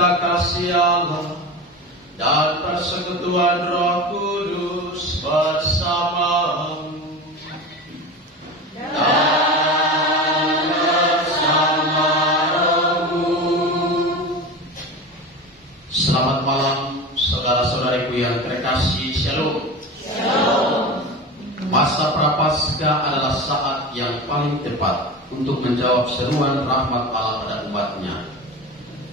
cinta kasih Allah, dan persekutuan Roh Kudus bersamamu. Dan bersama rohmu. Selamat malam, saudara-saudariku yang terkasih. Shalom. Shalom. Masa Prapaskah adalah saat yang paling tepat untuk menjawab seruan rahmat Allah pada umatnya.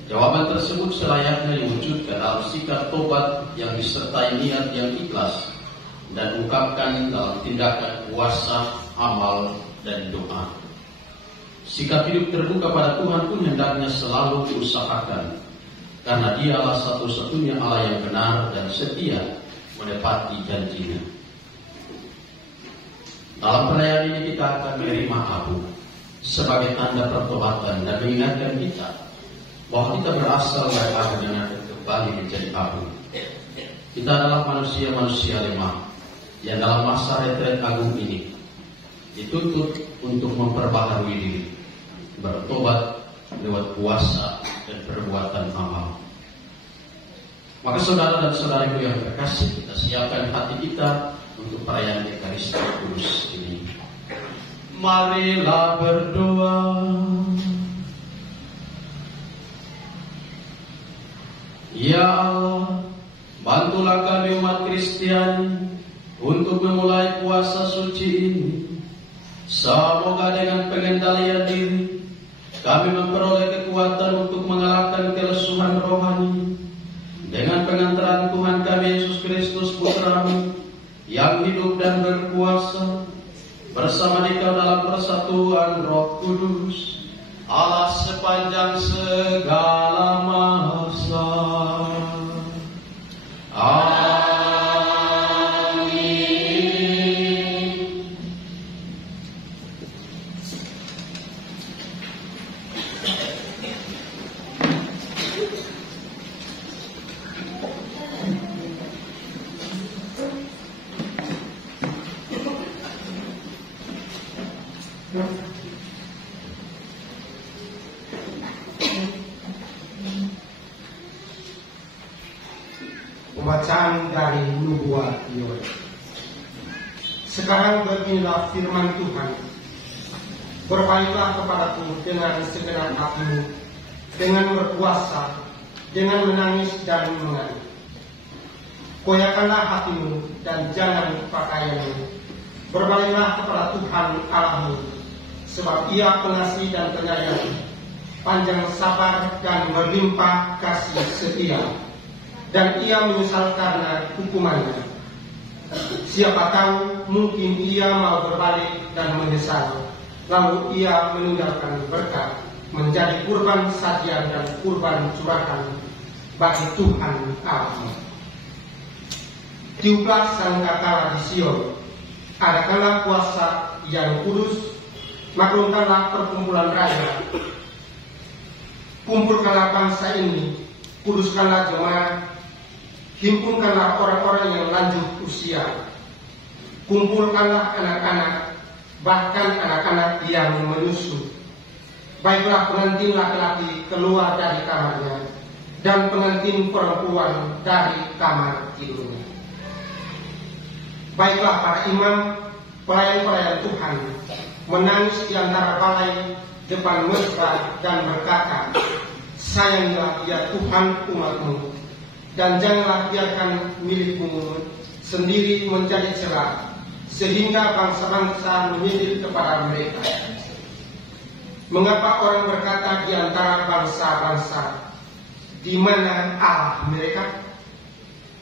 Jawaban tersebut selayaknya diwujudkan dalam sikap tobat yang disertai niat yang ikhlas dan diungkapkan dalam tindakan puasa, amal, dan doa. Sikap hidup terbuka pada Tuhan pun hendaknya selalu diusahakan, karena Dialah satu-satunya Allah yang benar dan setia menepati janjinya. Dalam perayaan ini kita akan menerima abu sebagai tanda pertobatan dan mengingatkan kita bahwa kita berasal dari abu dan akan kembali menjadi abu. Kita adalah manusia-manusia lemah yang dalam masa retret agung ini dituntut untuk memperbaharui diri, bertobat lewat puasa dan perbuatan amal. Maka saudara dan saudariku yang terkasih, kita siapkan hati kita untuk perayaan Ekaristi Kudus ini. Marilah berdoa. Ya Allah, bantulah kami umat Kristiani untuk memulai puasa suci ini. Semoga dengan pengendalian diri kami memperoleh kekuatan untuk mengalahkan kelesuhan rohani dengan pengantaran Tuhan kami Yesus Kristus Putra-Mu yang hidup dan berkuasa bersama Dikau dalam persatuan Roh Kudus, Allah sepanjang segala masa. Amin. Pembacaan dari Nubuat Yoel. Sekarang beginilah firman Tuhan. Berbaiklah kepadaku dengan segenap hatimu, dengan berpuasa, dengan menangis dan menangis. Koyakanlah hatimu dan jangan pakaianmu. Berbaliklah kepada Tuhan Allahmu, sebab Ia pengasih dan penyayang, panjang sabar dan berlimpah kasih setia, dan Ia menyesal karena hukumannya. Siapa tahu mungkin Ia mau berbalik dan menyesal, lalu Ia meninggalkan berkat menjadi kurban sajian dan kurban curahan bagi Tuhan Allah. Tiuplah sangkakala di Sion, adakanlah puasa yang kudus, maklumkanlah perkumpulan raya, kumpulkanlah bangsa ini, kuduskanlah jemaat, himpunkanlah orang-orang yang lanjut usia, kumpulkanlah anak-anak, bahkan anak-anak yang menyusu. Baiklah pengantin laki-laki keluar dari kamarnya, dan pengantin perempuan dari kamar tidurnya. Baiklah para imam, pelayan-pelayan Tuhan, menangis di antara balai depan mesbah dan berkata, sayangilah Dia Tuhan umat-Mu, dan janganlah biarkan milikmu sendiri menjadi cerah, sehingga bangsa-bangsa menyindir kepada mereka. Mengapa orang berkata di antara bangsa-bangsa, di mana Allah mereka?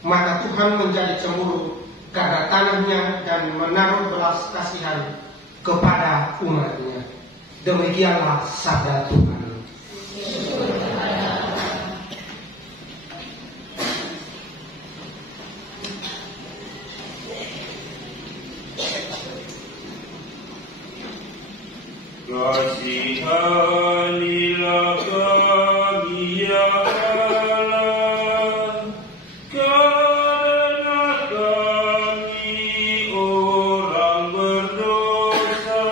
Maka Tuhan menjadi cemburu karena tanahnya dan menaruh belas kasihan kepada umatnya. Demikianlah sabda Tuhan. Kasihanilah kami ya Allah, karena kami orang berdosa.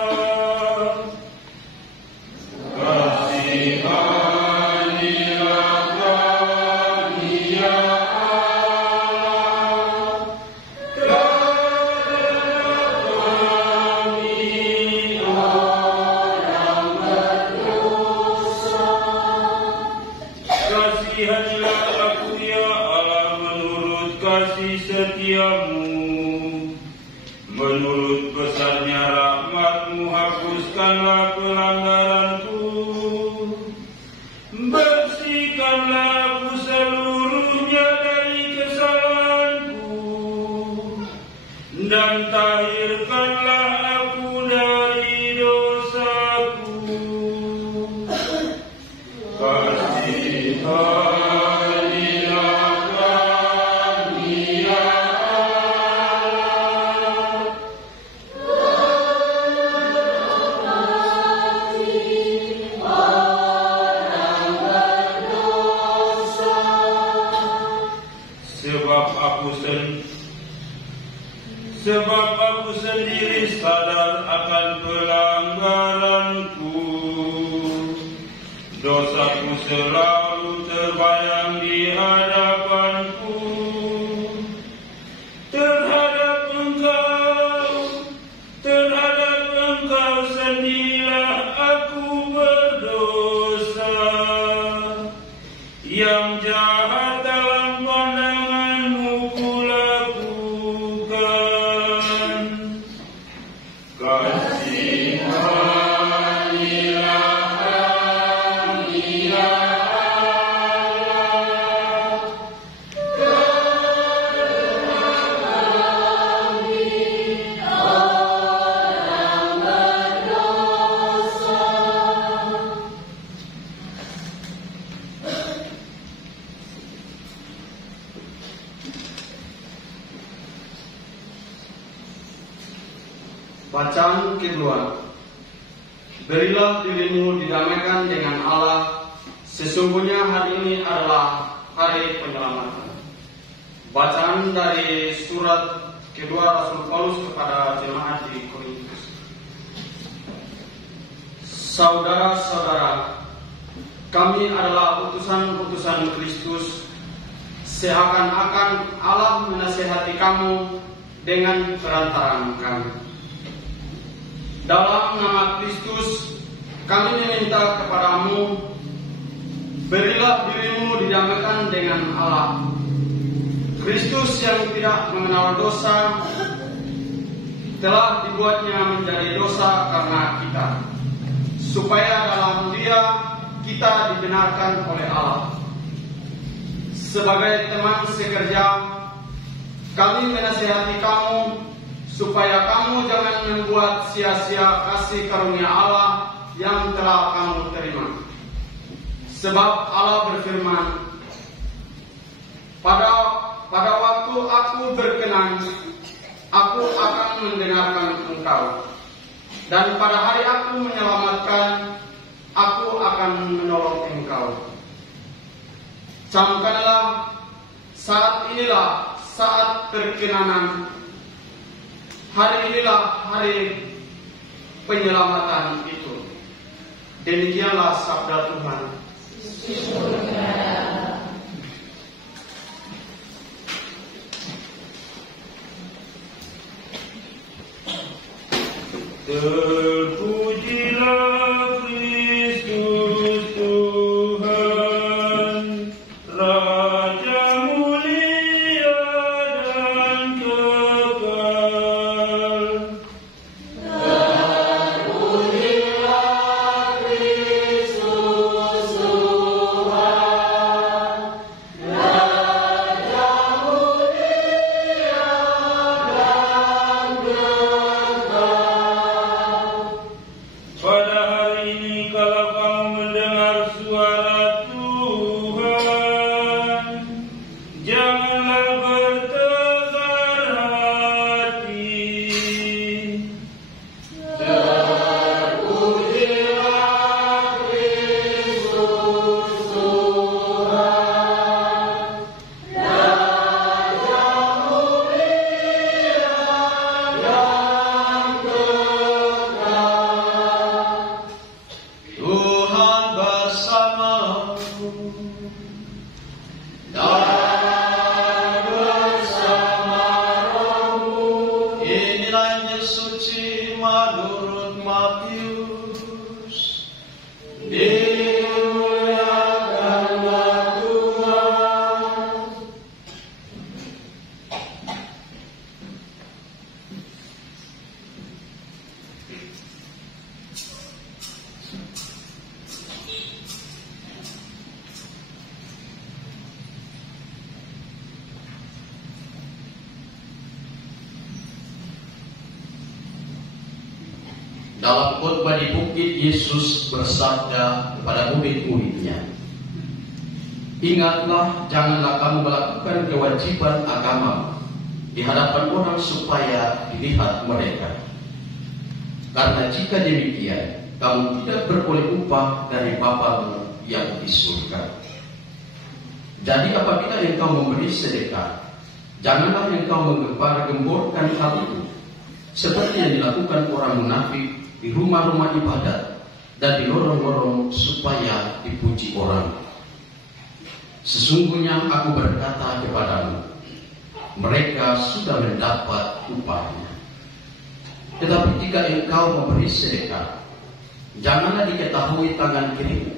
Kasihanilah kami Menurut besarnya rahmat-Mu, hapuskanlah pelanggaranku, bersihkanlah aku seluruhnya dari kesalahanku, dan tahirkanlah aku dari dosaku. Kasihanilah kami ya sebab aku sendiri sadar akan pelanggaranku. Dosaku selalu terbayang di hadapanku. Terhadap Engkau sendirilah aku berdosa. Yang jahat dalam pandangan-Mu kulakukan. Kasihanilah kami ya Allah. Bacaan kedua. Berilah dirimu didamaikan dengan Allah, sesungguhnya hari ini adalah hari penyelamatan. Bacaan dari surat kedua Rasul Paulus kepada jemaat di Korintus. Saudara-saudara, kami adalah utusan-utusan Kristus, seakan-akan Allah menasihati kamu dengan perantaraan kami. Dalam nama Kristus, kami meminta kepadamu, berilah dirimu didamaikan dengan Allah. Kristus yang tidak mengenal dosa telah dibuatnya menjadi dosa karena kita, supaya dalam Dia kita dibenarkan oleh Allah. Sebagai teman sekerja, kami menasihati kamu supaya kamu jangan membuat sia-sia kasih karunia Allah yang telah kamu terima. Sebab Allah berfirman, pada waktu aku berkenan, aku akan mendengarkan engkau, dan pada hari aku menyelamatkan, aku akan menolong engkau. Camkanlah, saat inilah saat perkenanan. Hari inilah hari penyelamatan itu. Demikianlah sabda Tuhan. Terpujilah Kristus Tuhan, Raja mulia dan kekal. Terpujilah Kristus Tuhan, Raja mulia dan kekal. Pada hari ini kalau kamu mendengar suara Tuhan, janganlah bertegar hati. Terpujilah Kristus Tuhan, Raja mulia dan kekal. Tuhan bersamamu dan bersama rohmu. Inilah Injil suci menurut Matius. Dimuliakanlah Tuhan. Dalam khotbah di bukit, Yesus bersabda kepada murid-muridnya, "Ingatlah, janganlah kamu melakukan kewajiban agama di hadapan orang supaya dilihat mereka. Karena jika demikian, kamu tidak beroleh upah dari Bapamu yang di surga. Jadi apabila engkau memberi sedekah, janganlah engkau menggembar-gemborkan hal itu, seperti yang dilakukan orang munafik di rumah-rumah ibadat dan di lorong-lorong supaya dipuji orang. Sesungguhnya aku berkata kepadamu, mereka sudah mendapat upahnya. Tetapi jika engkau memberi sedekah, janganlah diketahui tangan kirimu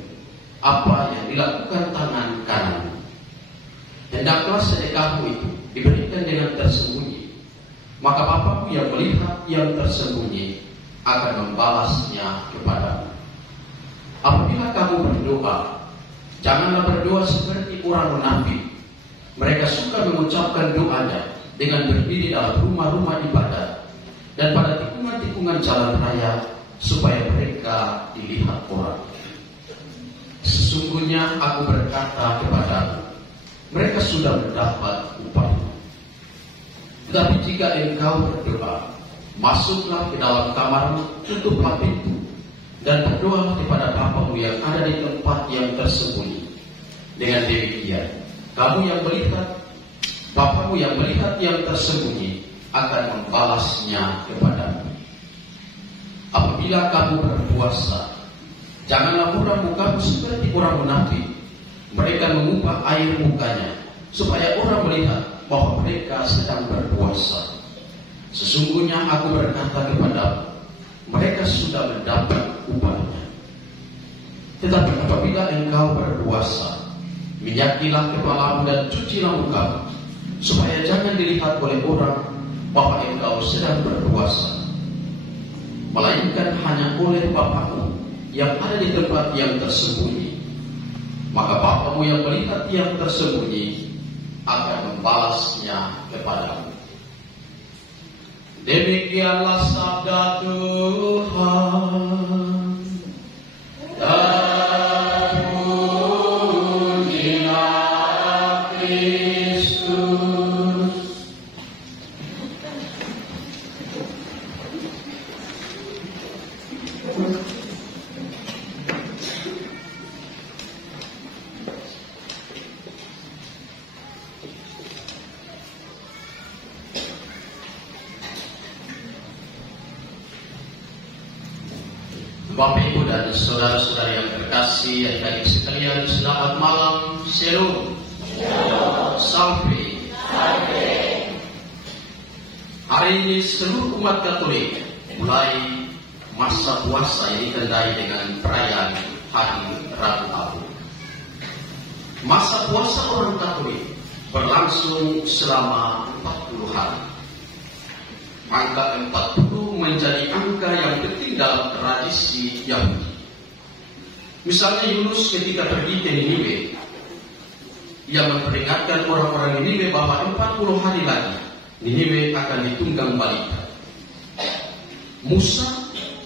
apa yang dilakukan tangan kananmu. Hendaklah sedekahmu itu diberikan dengan tersembunyi, maka Bapamu yang melihat yang tersembunyi akan membalasnya kepadamu. Apabila kamu berdoa, janganlah berdoa seperti orang munafik. Mereka suka mengucapkan doanya dengan berdiri dalam rumah-rumah ibadat dan pada tikungan-tikungan jalan raya supaya mereka dilihat orang. Sesungguhnya aku berkata kepadamu, mereka sudah mendapat upahnya. Tetapi jika engkau berdoa, masuklah ke dalam kamarmu, tutuplah pintu, dan berdoa kepada Bapamu yang ada di tempat yang tersembunyi. Dengan demikian, kamu yang melihat, Bapamu yang melihat yang tersembunyi akan membalasnya kepadamu. Apabila kamu berpuasa, janganlah muram mukamu seperti orang munafik. Mereka mengubah air mukanya supaya orang melihat bahwa mereka sedang berpuasa. Sesungguhnya aku berkata kepadamu, mereka sudah mendapat upahnya. Tetapi apabila engkau berpuasa, minyakilah kepalamu dan cucilah mukamu, supaya jangan dilihat oleh orang bahwa engkau sedang berpuasa, melainkan hanya oleh Bapamu yang ada di tempat yang tersembunyi. Maka Bapamu yang melihat yang tersembunyi akan membalasnya kepadamu." Demikianlah sabda Tuhan. Terpujilah Kristus. Bapak, Ibu, dan saudara-saudara yang terkasih, adik-adik sekalian, selamat malam. Shalom. Sampai. Hari ini seluruh umat Katolik mulai masa puasa yang ditandai dengan perayaan Hari Rabu Abu. Masa puasa orang Katolik berlangsung selama 40 hari. Angka 40 menjadi angka yang penting dalam tradisi Yahudi. Misalnya Yunus ketika pergi ke Niniwe, ia memperingatkan orang-orang Niniwe bahwa 40 hari lagi Niniwe akan ditunggang balikan. Musa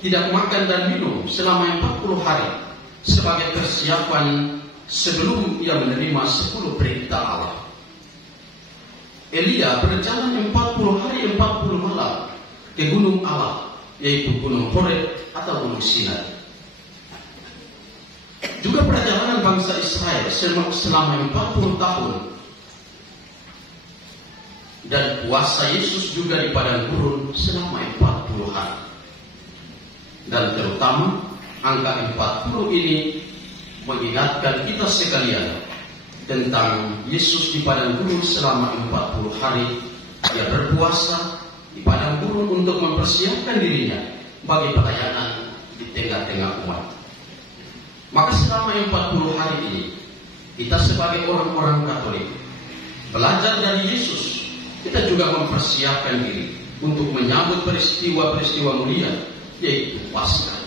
tidak makan dan minum selama 40 hari sebagai persiapan sebelum ia menerima 10 perintah Allah. Elia berjalan 40 hari 40 malam ke gunung Allah, yaitu Gunung Horeb atau Gunung Sinai. Juga perjalanan bangsa Israel selama 40 tahun. Dan puasa Yesus juga di padang gurun selama 40 hari. Dan terutama angka 40 ini mengingatkan kita sekalian tentang Yesus di padang gurun selama 40 hari. Dia berpuasa di padang gurun untuk mempersiapkan dirinya bagi pelayanan di tengah-tengah umat. Maka selama 40 hari ini, kita sebagai orang-orang Katolik belajar dari Yesus. Kita juga mempersiapkan diri untuk menyambut peristiwa-peristiwa mulia, yaitu Paskah.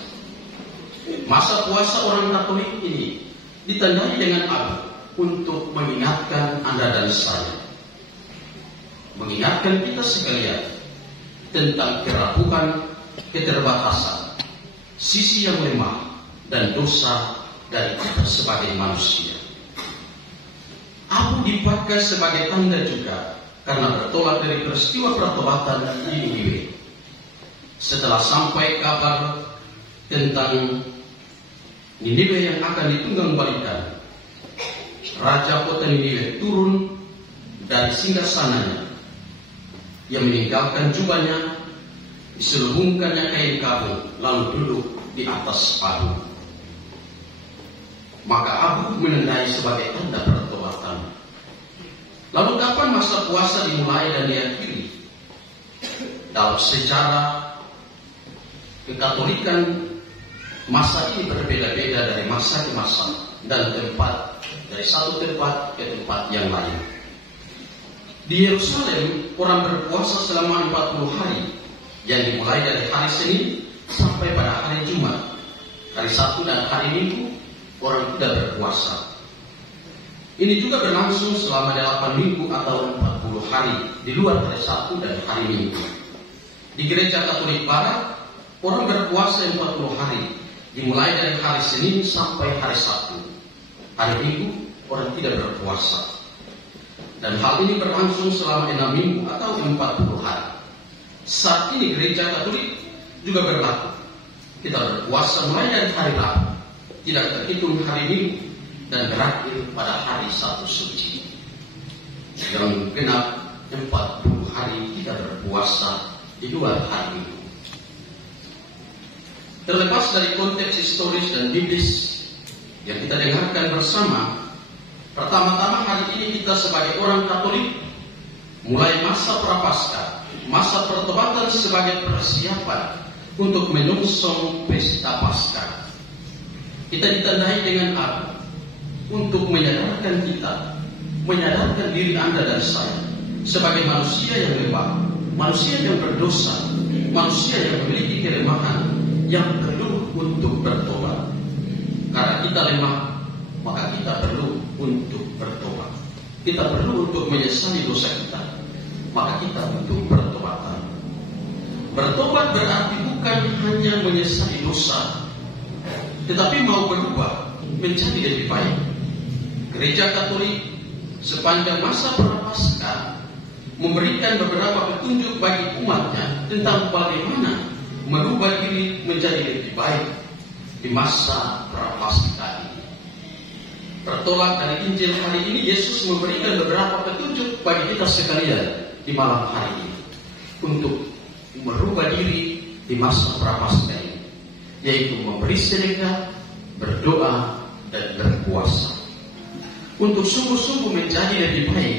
Masa puasa orang Katolik ini ditandai dengan abu untuk mengingatkan Anda dan saya, mengingatkan kita sekalian tentang kerapuhan, keterbatasan, sisi yang lemah dan dosa dari kita sebagai manusia. Abu dipakai sebagai tanda juga karena bertolak dari peristiwa pertobatan di Niniwe. Setelah sampai kabar tentang Niniwe yang akan ditunggangbalikan, Raja kota Niniwe turun dari singgasananya. Ia meninggalkan jubahnya, diselubungkannya kain kabung, lalu duduk di atas padu. Maka Abu menandai sebagai tanda pertobatan. Lalu kapan masa puasa dimulai dan diakhiri? Dalam sejarah kekatolikan, masa ini berbeda-beda dari masa ke masa dan tempat, dari satu tempat ke tempat yang lain. Di Yerusalem, orang berpuasa selama 40 hari, yang dimulai dari hari Senin sampai pada hari Jumat. Hari Sabtu dan hari Minggu, orang tidak berpuasa. Ini juga berlangsung selama 8 minggu atau 40 hari, di luar hari Sabtu dan hari Minggu. Di Gereja Katolik Barat, orang berpuasa 40 hari, dimulai dari hari Senin sampai hari Sabtu. Hari Minggu, orang tidak berpuasa. Dan hal ini berlangsung selama 6 minggu atau 40 hari. Saat ini Gereja Katolik juga berlaku. Kita berpuasa mulai dari hari Rabu, tidak terhitung hari Minggu, dan berakhir pada hari Sabtu Suci. Yang genap 40 hari kita berpuasa di luar hari Minggu. Terlepas dari konteks historis dan biblis yang kita dengarkan bersama, pertama-tama hari ini kita sebagai orang Katolik mulai masa Prapaskah, masa pertobatan sebagai persiapan untuk menyongsong pesta Paskah. Kita ditandai dengan Abu untuk menyadarkan kita, menyadarkan diri Anda dan saya sebagai manusia yang lemah, manusia yang berdosa, manusia yang memiliki kelemahan yang perlu untuk bertobat. Karena kita lemah, maka kita perlu untuk bertobat. Kita perlu untuk menyesali dosa kita, maka kita butuh pertobatan. Bertobat berarti bukan hanya menyesali dosa, tetapi mau berubah menjadi lebih baik. Gereja Katolik sepanjang masa Prapaskah memberikan beberapa petunjuk bagi umatnya tentang bagaimana merubah diri menjadi lebih baik di masa Prapaskah ini. Bertolak dari Injil hari ini, Yesus memberikan beberapa petunjuk bagi kita sekalian di malam hari ini untuk merubah diri di masa Prapaskah ini, yaitu memberi sedekah, berdoa, dan berpuasa. Untuk sungguh-sungguh menjadi lebih baik,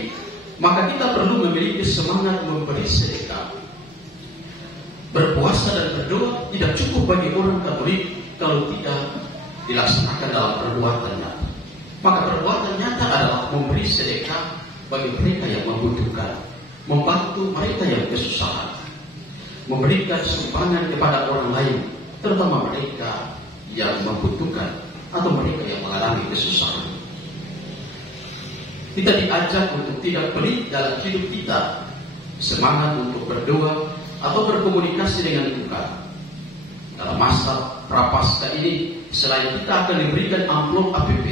maka kita perlu memiliki semangat memberi sedekah. Berpuasa dan berdoa tidak cukup bagi orang Katolik kalau tidak dilaksanakan dalam perbuatan nyata. Maka perbuatan nyata adalah memberi sedekah bagi mereka yang membutuhkan, membantu mereka yang kesusahan, memberikan sumbangan kepada orang lain, terutama mereka yang membutuhkan atau mereka yang mengalami kesusahan. Kita diajak untuk tidak pelit dalam hidup kita, semangat untuk berdoa atau berkomunikasi dengan Tuhan. Dalam masa Prapaskah ini, selain kita akan diberikan amplop APP,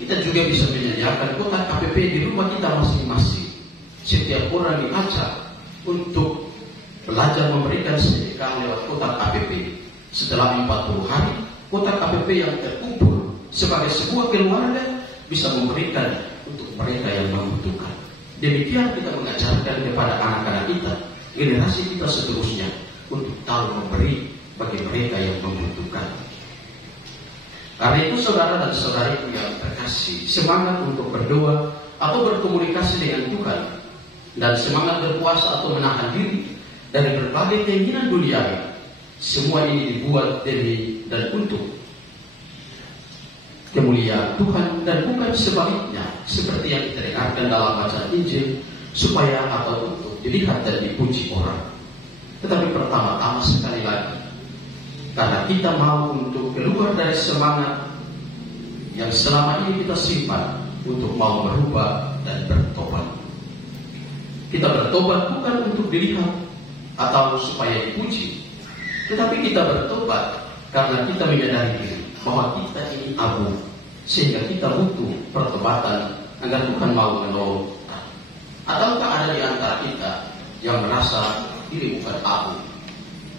kita juga bisa menyediakan kotak APP di rumah kita masing-masing. Setiap orang diajak untuk belajar memberikan sedekah lewat kotak APP. Setelah 40 hari, kotak APP yang terkumpul sebagai sebuah keluarga bisa memberikan untuk mereka yang membutuhkan. Demikian kita mengajarkan kepada anak-anak kita, generasi kita seterusnya, untuk tahu memberi bagi mereka yang membutuhkan. Karena itu saudara dan saudariku yang terkasih, semangat untuk berdoa atau berkomunikasi dengan Tuhan, dan semangat berpuasa atau menahan diri dari berbagai keinginan duniawi, semua ini dibuat demi dan untuk kemuliaan Tuhan dan bukan sebaliknya seperti yang kita dengarkan dalam bacaan Injil supaya atau untuk dilihat dan dipuji orang. Tetapi pertama-tama sekali lagi, karena kita mau untuk keluar dari semangat yang selama ini kita simpan untuk mau berubah dan bertobat. Kita bertobat bukan untuk dilihat atau supaya dipuji, Tetapi kita bertobat karena kita menyadari diri bahwa kita ini abu, sehingga kita butuh pertobatan agar Tuhan mau menolong kita. Ataukah ada di antara kita yang merasa diri bukan abu,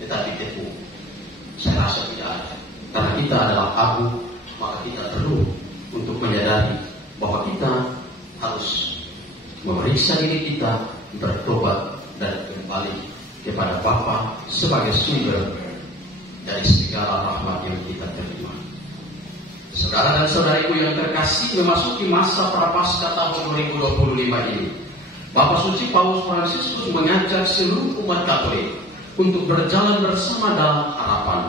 tetapi tepu? Saya rasa tidak ada. Karena kita adalah abu, maka kita perlu untuk menyadari bahwa kita harus memeriksa diri kita, bertobat dan kembali kepada Bapa sebagai sumber dari segala rahmat yang kita terima. Saudara dan saudariku yang terkasih, memasuki masa Prapaskah tahun 2025 ini, Bapak Suci Paus Fransiskus mengajak seluruh umat Katolik untuk berjalan bersama dalam harapan.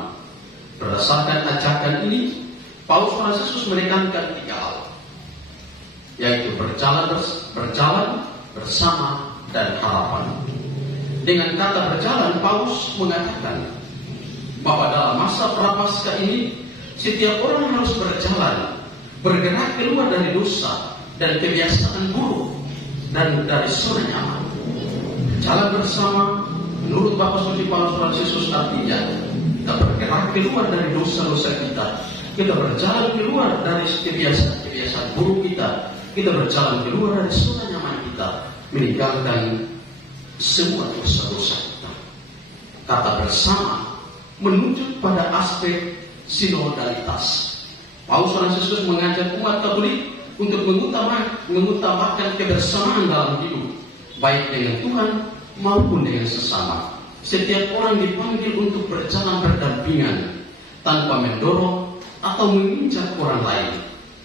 Berdasarkan ajakan ini, Paus Fransiskus menekankan 3 hal, yaitu berjalan bersama dan harapan. Dengan kata berjalan, Paus mengatakan bahwa dalam masa Prapaskah ini setiap orang harus berjalan, bergerak keluar dari dosa dan kebiasaan buruk dan dari zona nyaman. Jalan bersama menurut Bapak Suci Paus Fransiskus artinya kita bergerak keluar dari dosa-dosa kita, kita berjalan keluar dari kebiasaan buruk kita, kita berjalan keluar dari zona nyaman kita, meninggalkan semua dosa-dosa kita. Kata bersama menunjuk pada aspek sinodalitas. Paus Fransiskus mengajak umat Katolik untuk mengutamakan kebersamaan dalam hidup, baik dengan Tuhan maupun dengan sesama. Setiap orang dipanggil untuk berjalan berdampingan, tanpa mendorong atau menginjak orang lain,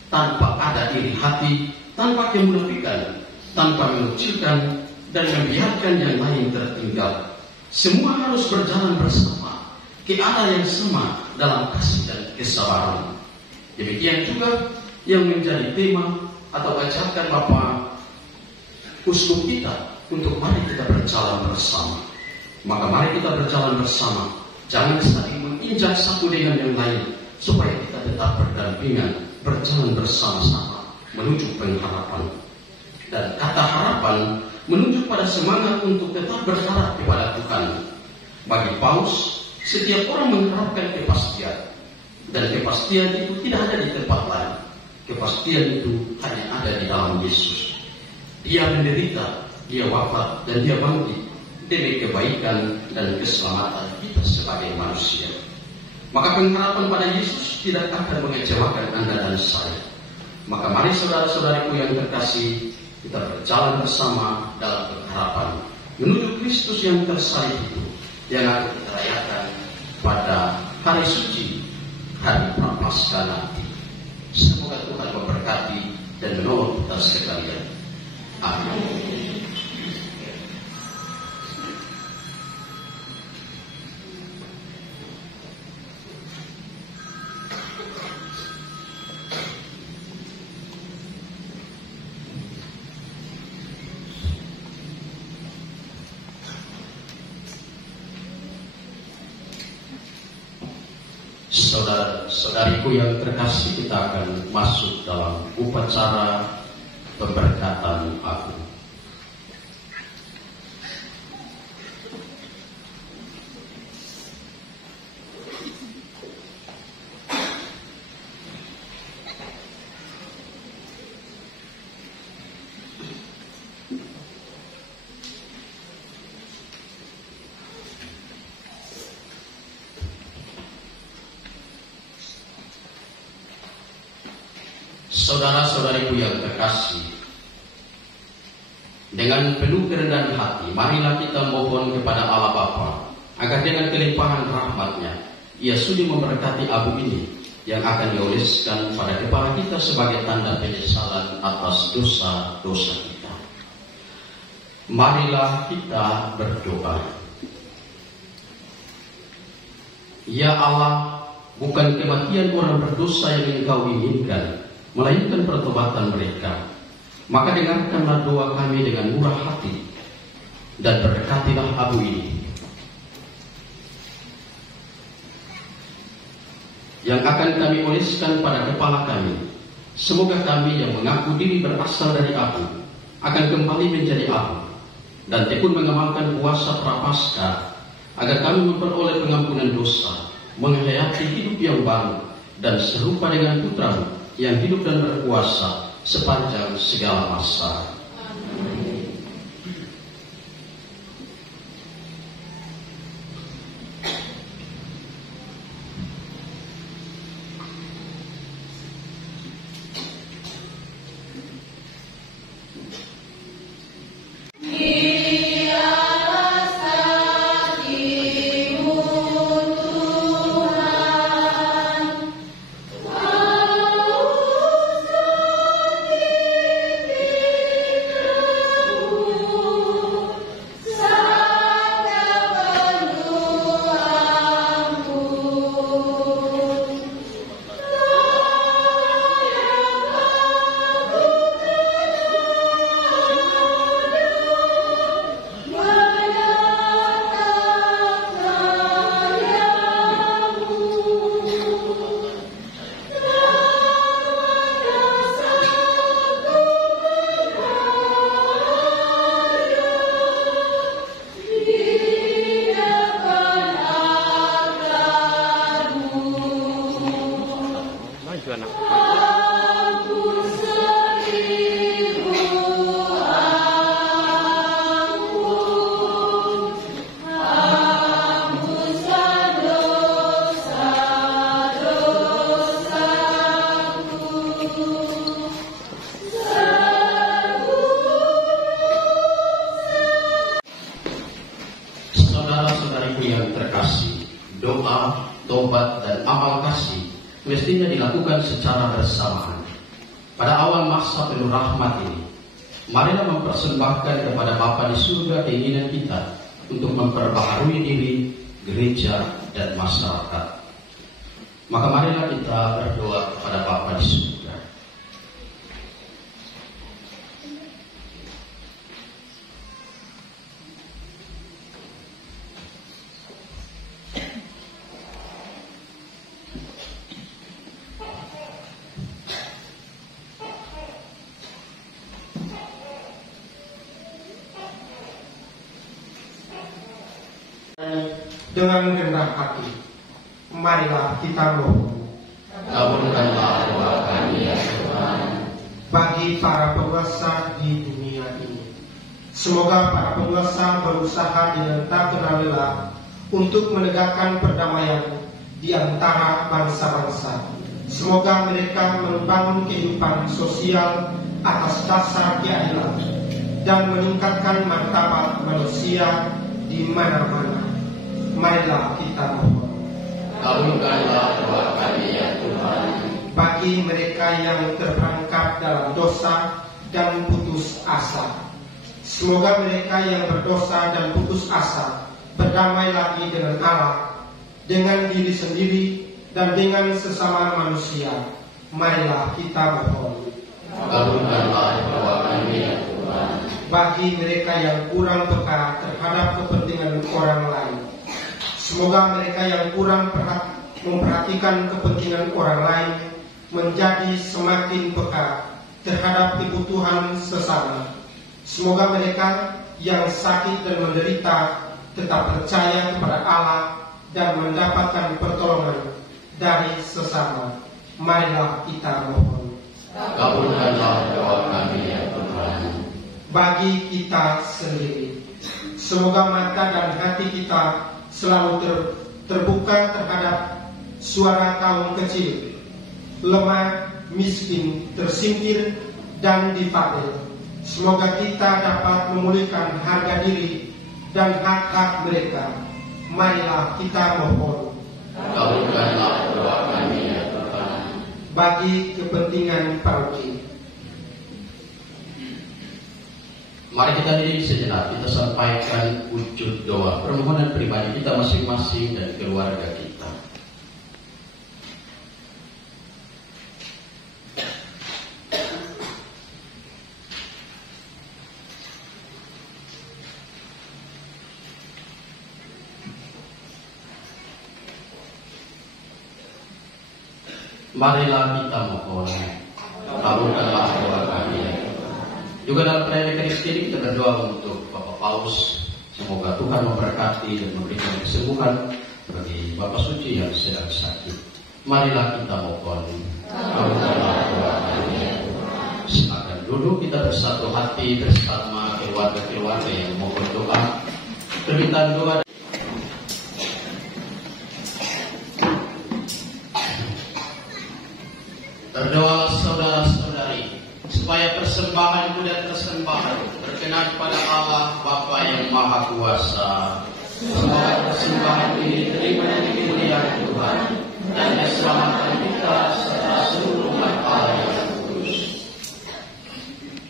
tanpa ada iri hati, tanpa kemunafikan, tanpa mengucilkan dan membiarkan yang lain tertinggal. Semua harus berjalan bersama ke arah yang sama dalam kasih dan kesabaran. Demikian juga yang menjadi tema atau ajakan Bapak Uskup kita untuk mari kita berjalan bersama. Maka mari kita berjalan bersama, jangan saling menginjak satu dengan yang lain, supaya kita tetap berdampingan, berjalan bersama-sama menuju pengharapan. Dan kata harapan menunjuk pada semangat untuk tetap berharap kepada Tuhan. Bagi Paus, setiap orang mengharapkan kepastian, dan kepastian itu tidak ada di tempat lain. Kepastian itu hanya ada di dalam Yesus. Dia menderita, dia wafat, dan dia bangkit demi kebaikan dan keselamatan kita sebagai manusia. Maka pengharapan pada Yesus tidak akan mengecewakan Anda dan saya. Maka mari saudara-saudariku yang terkasih, kita berjalan bersama dalam pengharapan menuju Kristus yang tersalib itu, yang akan kita rayakan pada hari suci, hari Prapaskah nanti. Semoga Tuhan memberkati dan menolong kita sekalian. Amin. Saudara-saudariku yang terkasih, kita akan masuk dalam upacara pemberkatan agung. Saudara-saudariku yang terkasih, dengan penuh kerendahan hati, marilah kita mohon kepada Allah Bapa agar dengan kelimpahan rahmat-Nya, Ia sudi memberkati abu ini yang akan dioleskan pada kepala kita sebagai tanda penyesalan atas dosa-dosa kita. Marilah kita berdoa. Ya Allah, bukan kematian orang berdosa yang Engkau inginkan, melainkan pertobatan mereka. Maka dengarkanlah doa kami dengan murah hati, dan berkatilah abu ini yang akan kami oleskan pada kepala kami. Semoga kami yang mengaku diri berasal dari abu akan kembali menjadi abu, dan tekun mengamalkan puasa Prapaskah agar kami memperoleh pengampunan dosa, menghayati hidup yang baru, dan serupa dengan Putra-Mu yang hidup dan berkuasa sepanjang segala masa. Doa, tobat, dan amal kasih mestinya dilakukan secara bersamaan. Pada awal masa penuh rahmat ini, marilah mempersembahkan kepada Bapa di surga keinginan kita untuk memperbaharui diri, gereja, dan masyarakat. Maka marilah kita berdoa kepada Bapa di surga. Dengan rendah hati, marilah kita mohon. Kabulkanlah doa kami ya Tuhan. Bagi para penguasa di dunia ini, semoga para penguasa berusaha dengan tak kenal lelah untuk menegakkan perdamaian di antara bangsa-bangsa. Semoga mereka membangun kehidupan sosial atas dasar keadilan dan meningkatkan martabat manusia di mana-mana. Marilah kita mohon. Kabulkanlah doa kami ya Tuhan. Bagi mereka yang terperangkap dalam dosa dan putus asa, semoga mereka yang berdosa dan putus asa berdamai lagi dengan Allah, dengan diri sendiri, dan dengan sesama manusia. Marilah kita mohon. Kabulkanlah doa kami ya Tuhan. Bagi mereka yang kurang peka terhadap kepentingan orang lain, semoga mereka yang kurang memperhatikan kepentingan orang lain menjadi semakin peka terhadap kebutuhan sesama. Semoga mereka yang sakit dan menderita tetap percaya kepada Allah dan mendapatkan pertolongan dari sesama. Marilah kita mohon. Kabulkanlah doa kami ya Tuhan. Bagi kita sendiri, semoga mata dan hati kita selalu terbuka terhadap suara kaum kecil, lemah, miskin, tersingkir, dan difabel. Semoga kita dapat memulihkan harga diri dan hak-hak mereka. Marilah kita mohon. Kabulkanlah doa kami ya Tuhan. Bagi kepentingan paroki, mari kita diri sejenak, kita sampaikan wujud doa permohonan pribadi kita masing-masing dan keluarga kita. Marilah kita mohon. Kabulkanlah doa kami ya Tuhan. Juga dalam perayaan Ekaristi ini kita berdoa untuk Bapak Paus, Semoga Tuhan memberkati dan memberikan kesembuhan bagi Bapak Suci yang sedang sakit. Marilah kita mohon. Silakan duduk, kita bersatu hati bersama keluarga-keluarga yang mohon doa. Permintaan doa. Berdoa saudara-saudari, supaya persembahanku dan persembahan berkenan pada Allah Bapa yang Maha Kuasa. Semoga persembahan ini diterima dari kemuliaan Tuhan dan keselamatan kita serta seluruh umat Allah yang kudus.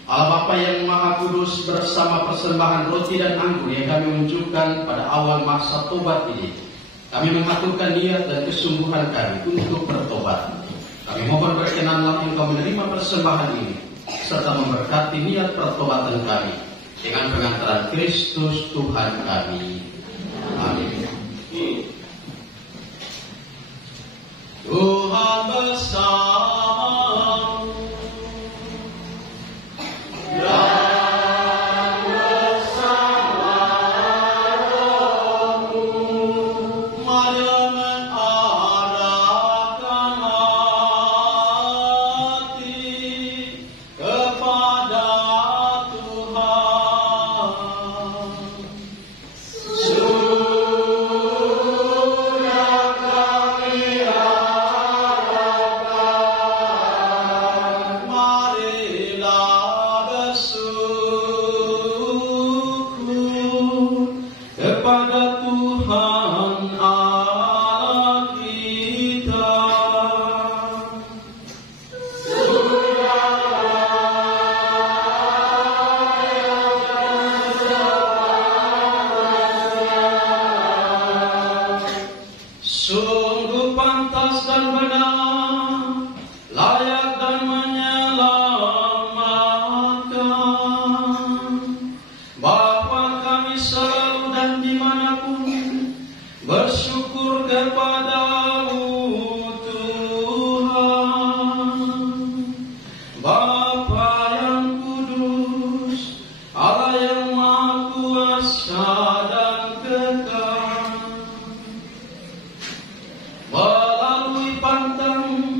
Allah Bapa yang Maha Kudus, bersama persembahan roti dan anggur yang kami unjukkan pada awal masa tobat ini, kami mengaturkan niat dan kesungguhan kami untuk bertobat. Kami mohon berkenanlah Engkau menerima persembahan ini serta memberkati niat pertobatan kami dengan pengantaran Kristus Tuhan kami. Amin. Tuhan bersamamu dan bersama rohmu. Marilah mengarahkan hati kepada Tuhan. Sudah kami harapkan, marilah bersyukur kepada Tuhan Allah kita. Sungguh pantas dan benar, layak dan menyelamatkan. Bapa kami selalu dan dimanapun bersyukur kepada-Mu Tuhan. Bapa yang kudus, Allah yang Maha Kuasa dan kekal. Melalui pantang,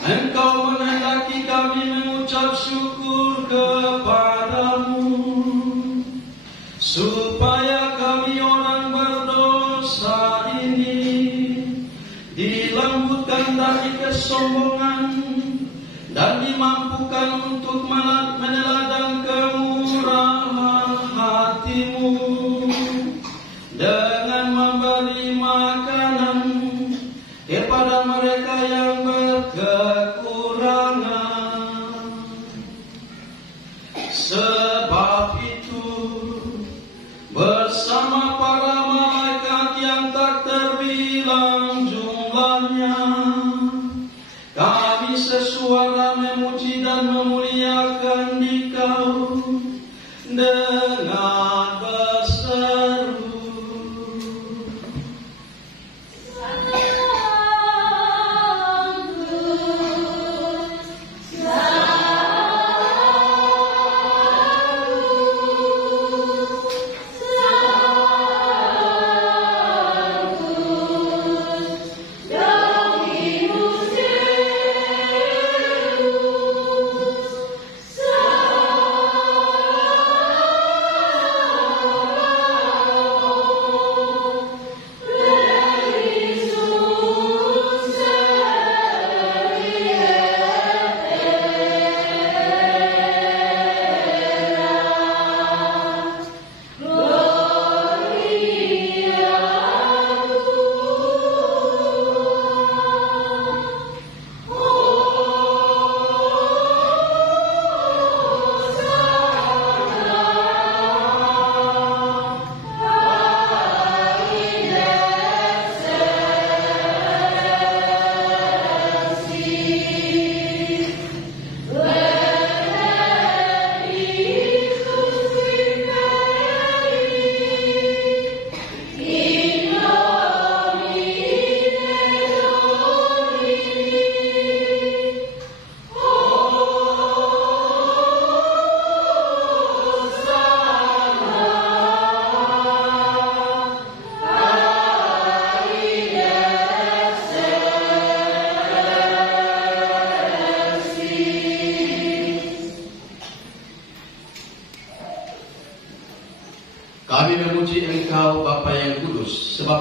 Engkau menghendaki kami mengucap syukur kepada-Mu, supaya kami orang berdosa ini dilembutkan dari kesombongan dan dimampukan untuk meneladang kemurahan hati-Mu dengan memberi makanan kepada mereka yang berkekurangan. Sebab itu, bersama para malaikat yang tak terbilang jumlahnya, kami sesuara memuji dan memuliakan Dikau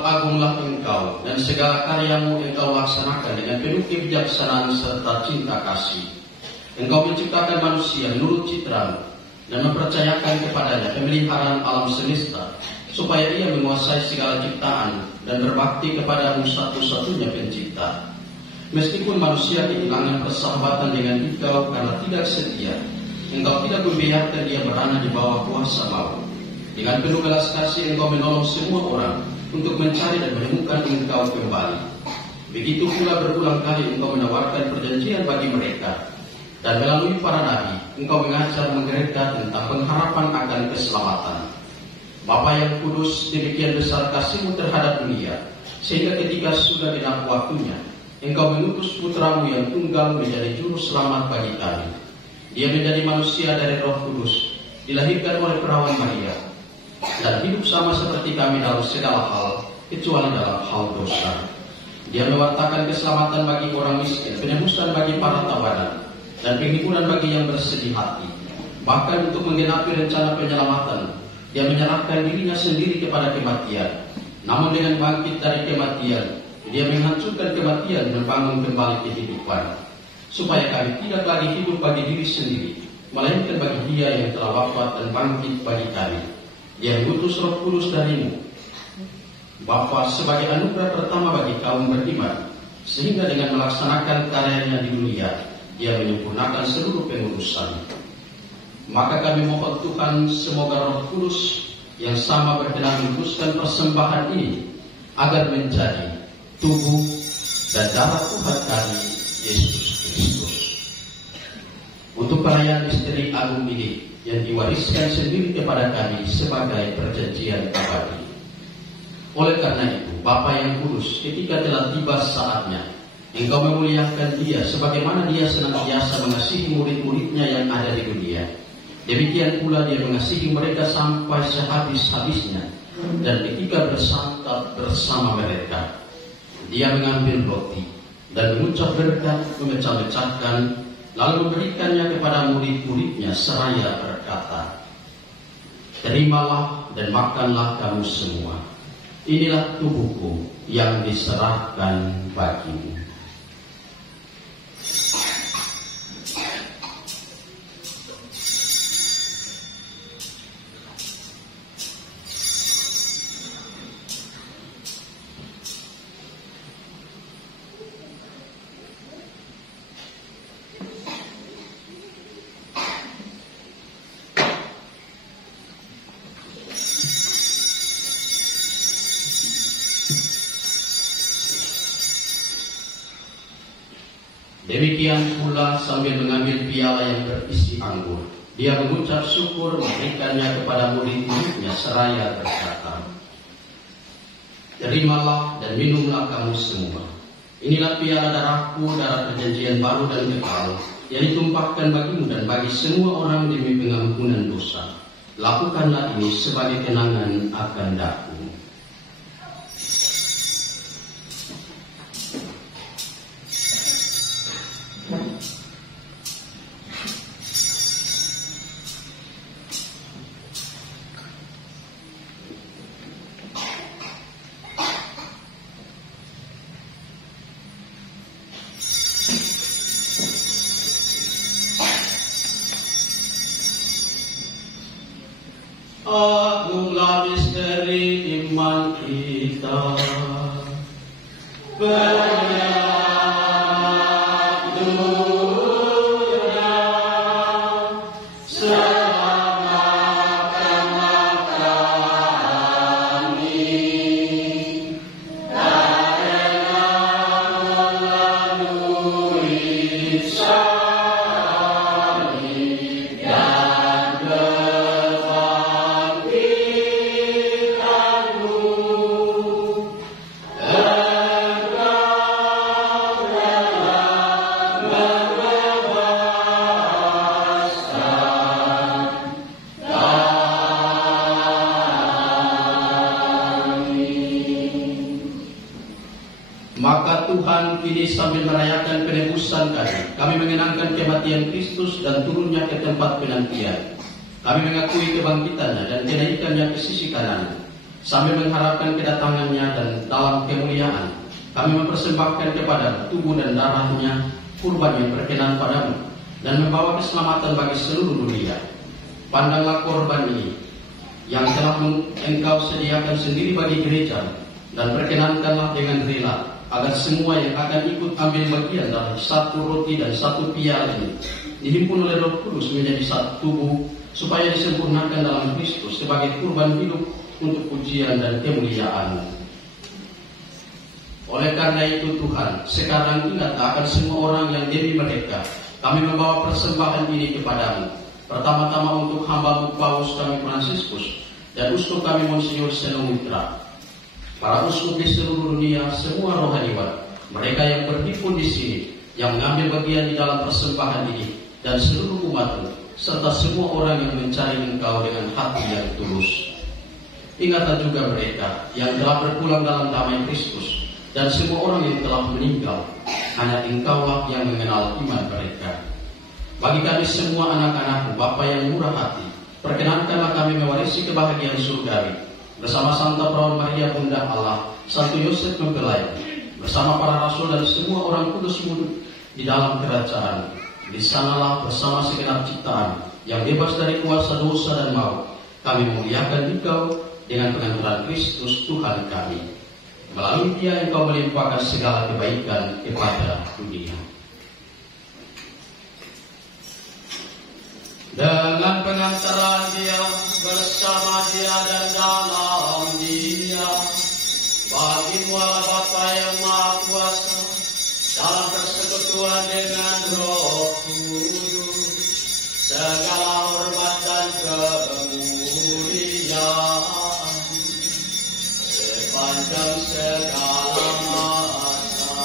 agunglah Engkau, dan segala karyamu Engkau laksanakan dengan penuh kebijaksanaan serta cinta kasih. Engkau menciptakan manusia menurut citramu, dan mempercayakan kepadanya pemeliharaan alam semesta, supaya ia menguasai segala ciptaan dan berbakti kepadamu satu-satunya pencipta. Meskipun manusia kehilangan persahabatan dengan Engkau karena tidak setia, Engkau tidak membiarkan dia berada di bawah kuasa maut. Dengan penuh belas kasih Engkau menolong semua orang untuk mencari dan menemukan Engkau kembali. Begitu pula berulang kali Engkau menawarkan perjanjian bagi mereka, dan melalui para nabi Engkau mengajar mereka tentang pengharapan akan keselamatan. Bapa yang kudus, demikian besar kasih-Mu terhadap dunia, sehingga ketika sudah genap waktunya, Engkau mengutus putramu yang tunggal menjadi juru selamat bagi kami. Dia menjadi manusia dari Roh Kudus, dilahirkan oleh perawan Maria, dan hidup sama seperti kami dalam segala hal, kecuali dalam hal dosa. Dia mewartakan keselamatan bagi orang miskin, penebusan bagi para tawanan, dan penghiburan bagi yang bersedih hati. Bahkan untuk menggenapi rencana penyelamatan, dia menyerahkan dirinya sendiri kepada kematian. Namun dengan bangkit dari kematian, dia menghancurkan kematian dan membangun kembali kehidupan, supaya kami tidak lagi hidup bagi diri sendiri, melainkan bagi Dia yang telah wafat dan bangkit bagi kami. Dia mengutus Roh Kudus darimu, Bapa, sebagai anugerah pertama bagi kaum beriman, sehingga dengan melaksanakan karyanya di dunia, Dia menyempurnakan seluruh pengurusan. Maka kami mohon Tuhan, semoga Roh Kudus yang sama berkenan meneruskan persembahan ini, agar menjadi tubuh dan darah Tuhan kami, Yesus Kristus. Untuk perayaan misteri agung ini, yang diwariskan sendiri kepada kami sebagai perjanjian abadi. Oleh karena itu, Bapa yang kudus, ketika telah tiba saatnya, Engkau memuliakan Dia sebagaimana Dia senantiasa mengasihi murid-muridnya yang ada di dunia. Demikian pula Dia mengasihi mereka sampai sehabis-habisnya, dan ketika bersantap bersama mereka, Dia mengambil roti dan mengucap berkat, memecah-mecahkan, lalu memberikannya kepada murid-muridnya seraya berkata, "Terimalah dan makanlah kamu semua. Inilah tubuhku yang diserahkan bagimu." Demikian pula sambil mengambil piala yang berisi anggur, Dia mengucap syukur, memberikannya kepada murid-muridnya seraya berkata, "Terimalah dan minumlah kamu semua. Inilah piala darahku, darah perjanjian baru dan kekal, yang ditumpahkan bagimu dan bagi semua orang demi pengampunan dosa. Lakukanlah ini sebagai kenangan akan daku." Agunglah misteri iman kita, banyak dunia, selamatkanlah kami, karena melalui salib dan Maka Tuhan kini sambil merayakan penebusan kami mengenangkan kematian Kristus dan turunnya ke tempat penantian. Kami mengakui kebangkitannya dan kenaikannya ke sisi kanan. sambil mengharapkan kedatangannya dan dalam kemuliaan kami mempersembahkan kepada tubuh dan darahnya kurban yang berkenan padamu dan membawa keselamatan bagi seluruh dunia. Pandanglah korban ini yang telah engkau sediakan sendiri bagi gereja, dan perkenankanlah dengan rela agar semua yang akan ikut ambil bagian dari satu roti dan satu piala ini dihimpun oleh Roh Kudus menjadi satu tubuh, supaya disempurnakan dalam Kristus sebagai kurban hidup untuk pujian dan kemuliaan. Oleh karena itu Tuhan, sekarang ingatlah akan semua orang yang demi mereka kami membawa persembahan ini kepadamu. Pertama-tama untuk hamba-Mu Paus kami Fransiskus dan uskup kami Monsinyur Seno Mitra, para uskup di seluruh dunia, semua rohaniwan, mereka yang berhimpun di sini, yang mengambil bagian di dalam persembahan ini, dan seluruh umat-Mu, serta semua orang yang mencari Engkau dengan hati yang tulus. Ingatlah juga mereka yang telah berpulang dalam damai Kristus, dan semua orang yang telah meninggal, hanya Engkaulah yang mengenal iman mereka. Bagi kami semua anak-anak-Mu, Bapa yang murah hati, perkenankanlah kami mewarisi kebahagiaan surgawi bersama Santa Perawan Maria Bunda Allah, Santo Yosef Mempelai, bersama para rasul dan semua orang kudus-Mu di dalam kerajaan. Di sanalah bersama segenap ciptaan yang bebas dari kuasa dosa dan maut, kami memuliakan Engkau dengan pengangguran Kristus Tuhan kami. Melalui Dia Engkau melimpahkan segala kebaikan kepada dunia. Dengan pengantaran Dia, bersama Dia dan dalam Dia, bagi-Mu Allah Bapa yang Maha Kuasa, dalam persekutuan dengan Roh Kudus, segala hormat dan kemuliaan sepanjang segala masa.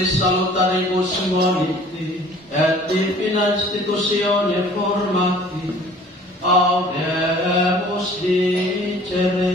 Salutaribus moniti et divina institutione formati audemus dicere.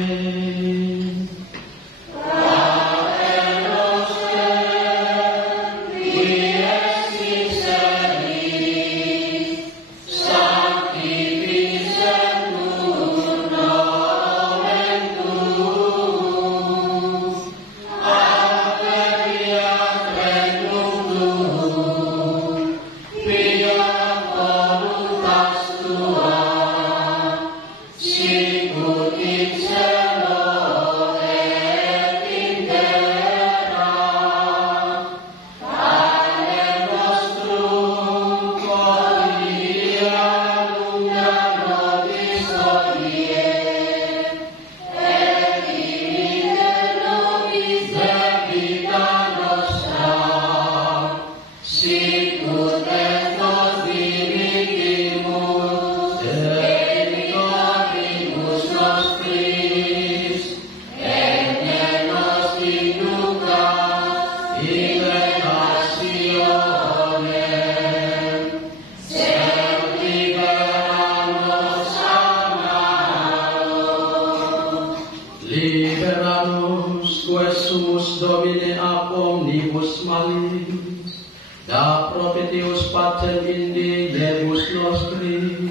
Liberanos quesumus Domine ab omnibus malis, da propitius pater indi Deus nostris,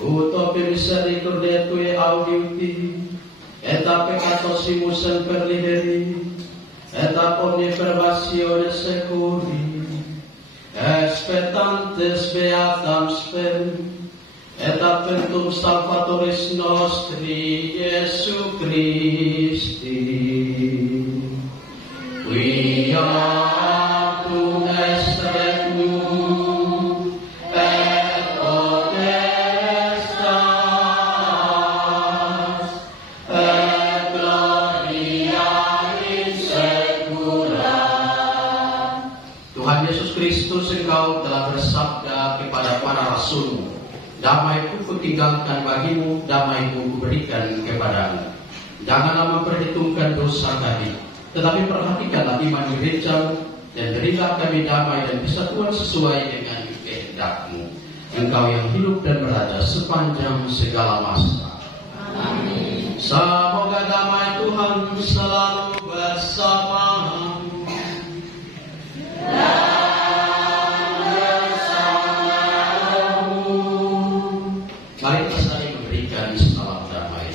utopi misericordiae Tue audiuti, et a peccatosimus semper liberi, et a omni pervasione securi, expectantes beatam sperim, et adventum Salvatoris nostri Iesu Christi, quia tu est regnum et potestas et gloria in saecula. Tuhan Yesus Kristus, Engkau telah bersabda kepada para rasul-Mu, damai-Ku kutinggalkan bagimu, damai-Ku kuberikan kepadamu. Janganlah memperhitungkan dosa kami, tetapi perhatikanlah iman gereja, dan berilah kami damai dan persatuan sesuai dengan kehendak-Mu. Engkau yang hidup dan beraja sepanjang segala masa. Amin. Semoga damai Tuhan selalu bersamamu. Mari kita saling memberikan salam damai.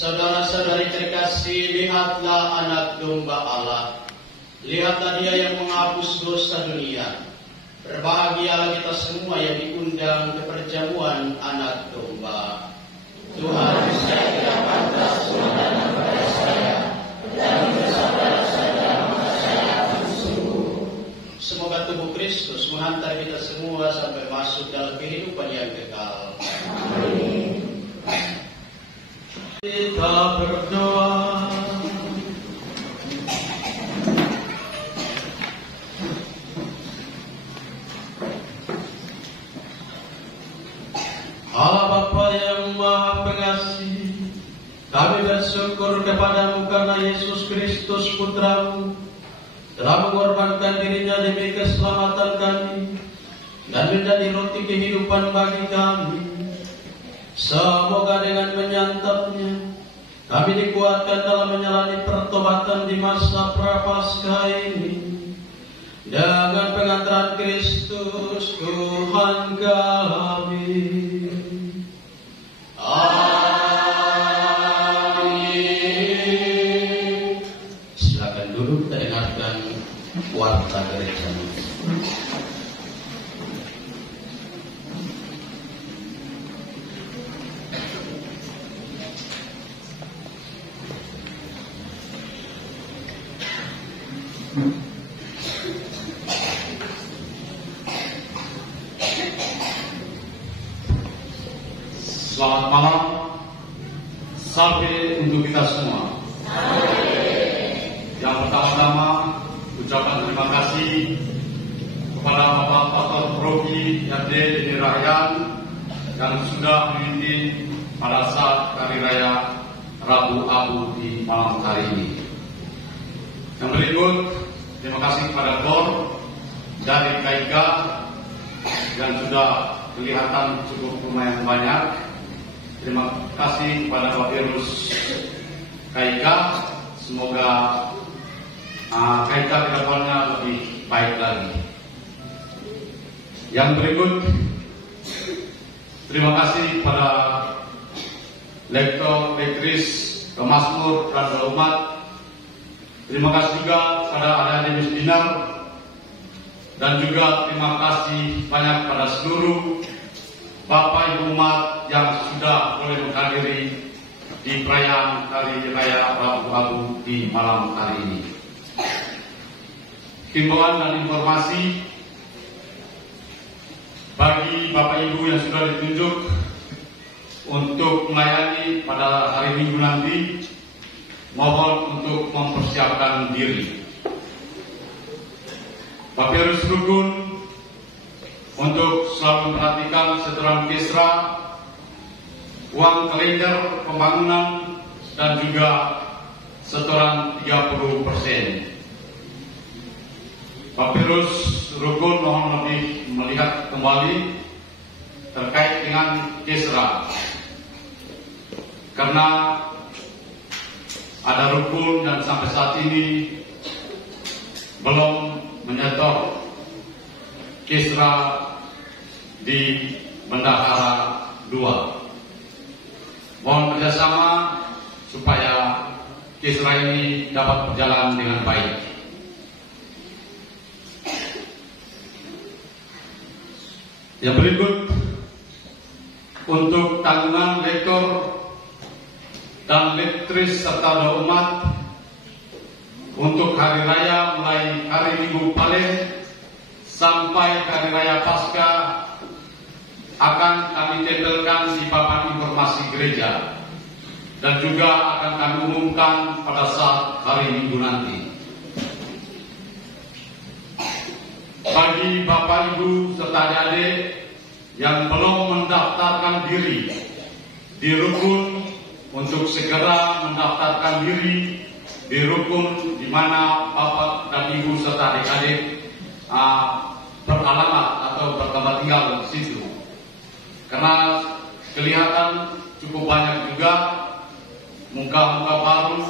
Saudara-saudari terkasih, lihatlah anak domba Allah. Lihatlah dia yang menghapus dosa dunia. Berbahagialah kita semua yang diundang ke perjamuan anak domba. Tuhan, saya tidak pantas dan kepada saya, dan bersabarlah saja maka saya akan sungguh. Semoga tubuh Kristus menghantar kita semua sampai masuk dalam kehidupan yang kekal. Amin. Kita berdoa. Allah Bapa yang Maha Pengasih, kami bersyukur kepadamu karena Yesus Kristus Putramu telah mengorbankan dirinya demi keselamatan kami dan menjadi roti kehidupan bagi kami. Semoga dengan menyantapnya kami dikuatkan dalam menjalani pertobatan di masa Prapaskah ini. Dengan pengantaran Kristus Tuhan kami. Amin. Silakan duduk, kita dengarkan warta gereja. Selamat malam, sampai untuk kita semua. Yang pertama-tama ucapan terima kasih kepada Bapak Pastor Profi Yade Deni Rahyan yang sudah memimpin pada saat hari raya Rabu Abu di malam hari ini. Yang berikut, terima kasih kepada Gor dari KIGA yang sudah kelihatan cukup lumayan banyak. Terima kasih kepada Pak Virus KIGA. Semoga KIGA ke depannya lebih baik lagi. Yang berikut, terima kasih kepada Lektor, Lektris, Pemasmur, dan umat. Terima kasih juga kepada adik-adik misdinar dan juga terima kasih banyak pada seluruh Bapak Ibu umat yang sudah boleh menghadiri di perayaan Hari Raya Abu-Abu di malam hari ini. Himbauan dan informasi bagi Bapak Ibu yang sudah ditunjuk untuk melayani pada hari Minggu nanti, mohon untuk mempersiapkan diri. Papirus rukun untuk selalu memperhatikan setoran Kisra, uang kalender pembangunan, dan juga setoran 30%. Papirus rukun mohon lebih melihat kembali terkait dengan Kisra, karena ada rukun dan sampai saat ini belum menyetor Kisra di Bendahara 2. Mohon kerjasama supaya Kisra ini dapat berjalan dengan baik. Yang berikut untuk tanggungan lektor dan lektris serta doa umat untuk hari raya mulai hari Minggu Palen sampai hari raya Pasca akan kami tempelkan di papan informasi gereja dan juga akan kami umumkan pada saat hari Minggu nanti. Bagi Bapak Ibu serta adik-adik yang belum mendaftarkan diri di rukun, untuk segera mendaftarkan diri di rukun di mana Bapak dan Ibu serta adik-adik beralamat atau bertempat tinggal di situ. Karena kelihatan cukup banyak juga muka-muka baru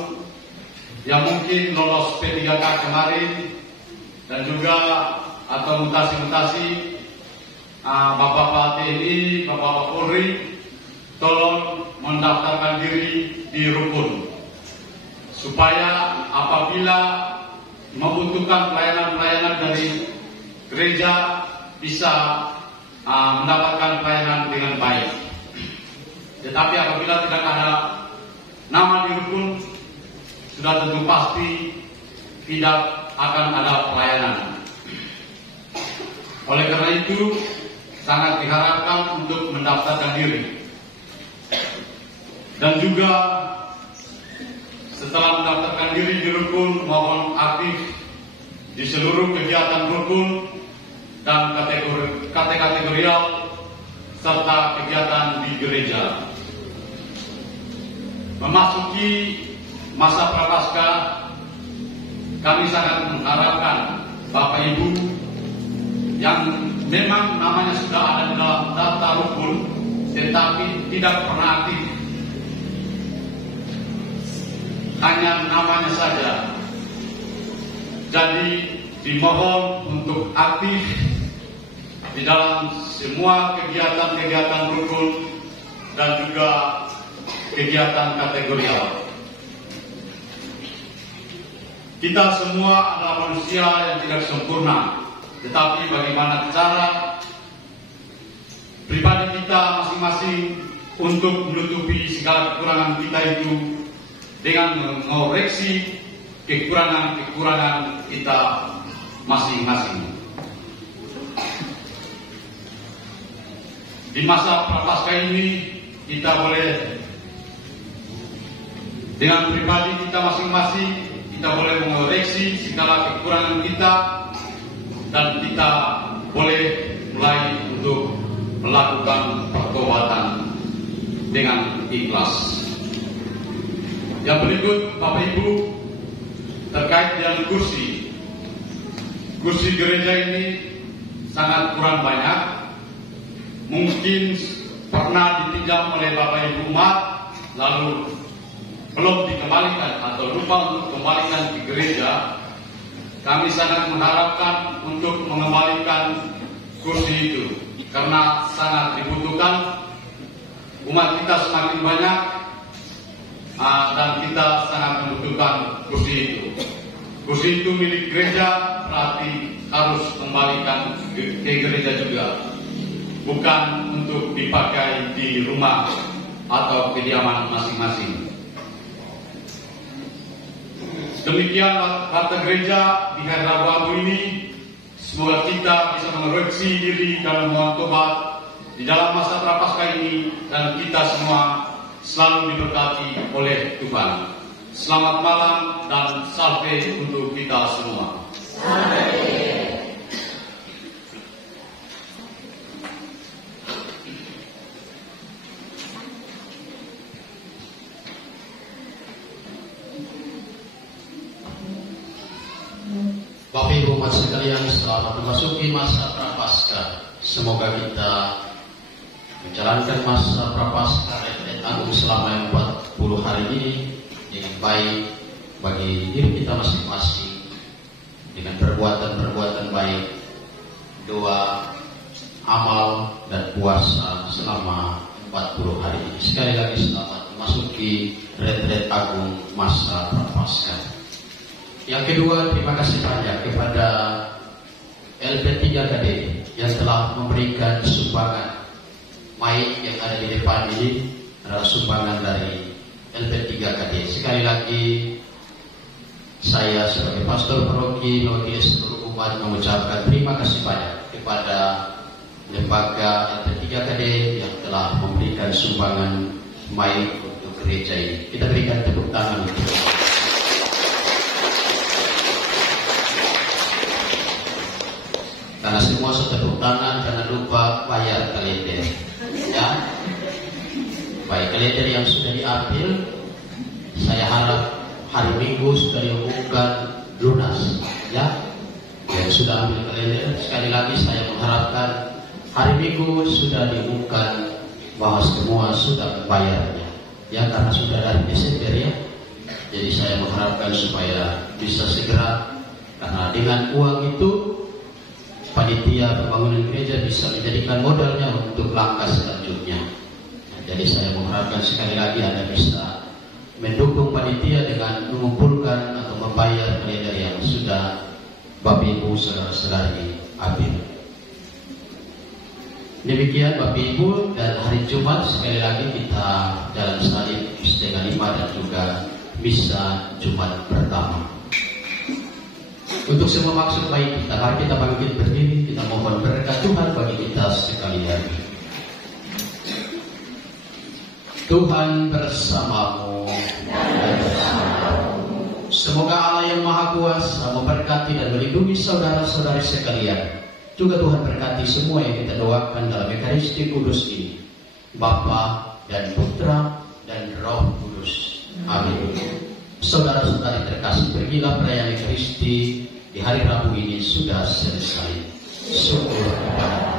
yang mungkin lolos P3K kemarin dan juga atau mutasi-mutasi. Bapak-bapak TNI, Bapak-bapak Polri, tolong mendaftarkan diri di rukun supaya apabila membutuhkan pelayanan-pelayanan dari gereja bisa mendapatkan pelayanan dengan baik. Tetapi apabila tidak ada nama di rukun, sudah tentu pasti tidak akan ada pelayanan. Oleh karena itu sangat diharapkan untuk mendaftarkan diri. Dan juga setelah mendaftarkan diri di rukun, mohon aktif di seluruh kegiatan rukun dan kategorial serta kegiatan di gereja. Memasuki masa prapaskah, kami sangat mengharapkan Bapak Ibu yang memang namanya sudah ada di dalam daftar rukun tetapi tidak pernah aktif, hanya namanya saja. Jadi dimohon untuk aktif di dalam semua kegiatan-kegiatan rukun dan juga kegiatan kategorial. Kita semua adalah manusia yang tidak sempurna, tetapi bagaimana cara pribadi kita masing-masing untuk menutupi segala kekurangan kita itu dengan mengoreksi kekurangan-kekurangan kita masing-masing. Di masa prapaskah ini kita boleh dengan pribadi kita masing-masing, kita boleh mengoreksi segala kekurangan kita dan kita boleh mulai untuk melakukan pertobatan dengan ikhlas. Yang berikut Bapak Ibu terkait dengan kursi gereja ini sangat kurang banyak. Mungkin pernah dipinjam oleh Bapak Ibu umat lalu belum dikembalikan atau lupa untuk kembalikan ke gereja. Kami sangat mengharapkan untuk mengembalikan kursi itu karena sangat dibutuhkan. Umat kita semakin banyak dan kita sangat membutuhkan kursi itu. Kursi itu milik gereja, berarti harus kembalikan ke gereja juga, bukan untuk dipakai di rumah atau kediaman masing-masing. Demikian kata gereja di hari Rabu ini. Semoga kita bisa mengoreksi diri dalam mohon tobat di dalam masa Prapaskah ini, dan kita semua selalu diberkati oleh Tuhan. Selamat malam dan salve untuk kita semua. Bapak Ibu umat sekalian, selamat memasuki masa Prapaskah. Semoga kita menjalankan masa Prapaskah Retret Agung selama 40 hari ini dengan baik bagi diri kita masing-masing, dengan perbuatan-perbuatan baik, doa, amal, dan puasa selama 40 hari ini. Sekali lagi selamat memasuki Retret Agung masa Prapaskah. Yang kedua, terima kasih banyak kepada LP3KD yang telah memberikan sumbangan. Mic yang ada di depan ini adalah sumbangan dari LP3KD. Sekali lagi, saya sebagai pastor paroki mewakili seluruh umat mengucapkan terima kasih banyak kepada lembaga LP3KD yang telah memberikan sumbangan mic untuk gereja ini. Kita berikan tepuk tangan untuk karena semua tepuk tangan, jangan lupa bayar kalender, ya. Baik, kalender yang sudah diambil, saya harap hari Minggu sudah diumumkan lunas, ya. Yang sudah ambil kalender, sekali lagi saya mengharapkan hari Minggu sudah diumumkan bahwa semua sudah membayarnya, ya, karena sudah dari Desember, ya. Jadi saya mengharapkan supaya bisa segera, karena dengan uang itu panitia pembangunan gereja bisa menjadikan modalnya untuk langkah selanjutnya. Nah, jadi saya mengharapkan sekali lagi Anda bisa mendukung panitia dengan mengumpulkan atau membayar kalender yang sudah Bapak Ibu saudara-saudari ambil. Demikian Bapak Ibu, dan hari Jumat sekali lagi kita jalan salib setengah 5 dan juga misa Jumat pertama. Untuk semua maksud baik kita, mari kita bangkit berdiri, kita mohon berkat Tuhan bagi kita sekalian. Tuhan bersamamu dan bersamamu. Semoga Allah yang Maha Kuasa memberkati dan melindungi saudara-saudari sekalian. Juga Tuhan berkati semua yang kita doakan dalam Ekaristi Kudus ini, Bapa dan Putra dan Roh Kudus. Amin. Saudara-saudari terkasih, pergilah perayaan Ekaristi di hari Rabu ini sudah selesai. Syukur kepada